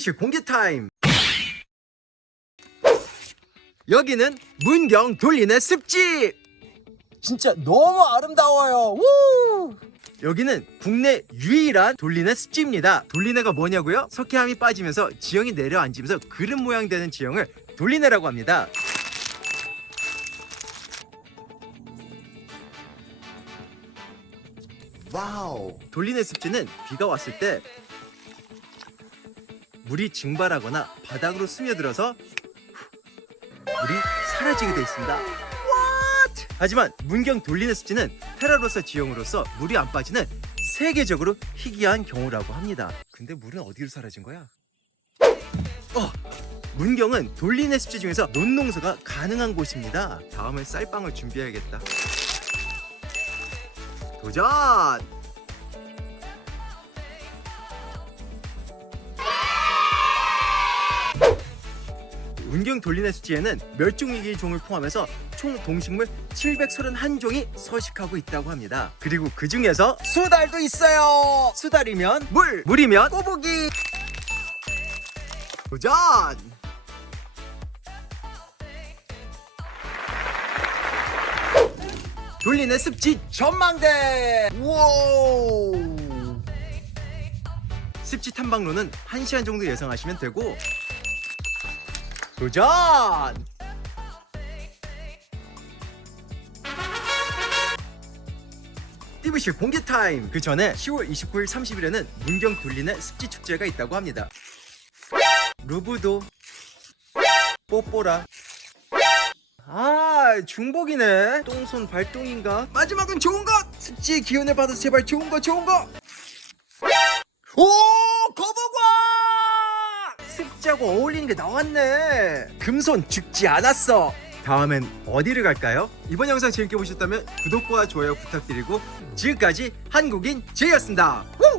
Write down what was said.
띠부실 공개 타임. 여기는 문경 돌리네 습지. 진짜 너무 아름다워요. 우! 여기는 국내 유일한 돌리네 습지입니다. 돌리네가 뭐냐고요? 석회암이 빠지면서 지형이 내려앉으면서 그릇 모양 되는 지형을 돌리네라고 합니다. 와우. 돌리네 습지는 비가 왔을 때 물이 증발하거나 바닥으로 스며들어서 물이 사라지게 되어 있습니다. What? 하지만 문경 돌리네 습지는 테라로서 지형으로서 물이 안 빠지는 세계적으로 희귀한 경우라고 합니다. 근데 물은 어디로 사라진 거야? 어, 문경은 돌리네 습지 중에서 논농사가 가능한 곳입니다. 다음엔 쌀빵을 준비해야겠다. 도전! 문경 돌리네 습지에는 멸종위기 종을 포함해서 총 동식물 731종이 서식하고 있다고 합니다. 그리고 그 중에서 수달도 있어요. 수달이면 물, 물이면 꼬부기. 도전! 돌리네 습지 전망대. 우와. 습지 탐방로는 1시간 정도 예상하시면 되고 도전! 띠부실 공개 타임! 그 전에 10월 29일 30일에는 문경 돌리네 습지 축제가 있다고 합니다. 루브도 뽀뽀라 아 중복이네 똥손 발동인가 마지막은 좋은 것 습지의 기운을 받아서 제발 좋은 거 좋은 거 오! 거북아! 습지하고 어울리는 게 나왔네. 금손 죽지 않았어. 다음엔 어디를 갈까요? 이번 영상 재밌게 보셨다면 구독과 좋아요 부탁드리고 지금까지 한국인 제이였습니다. 우!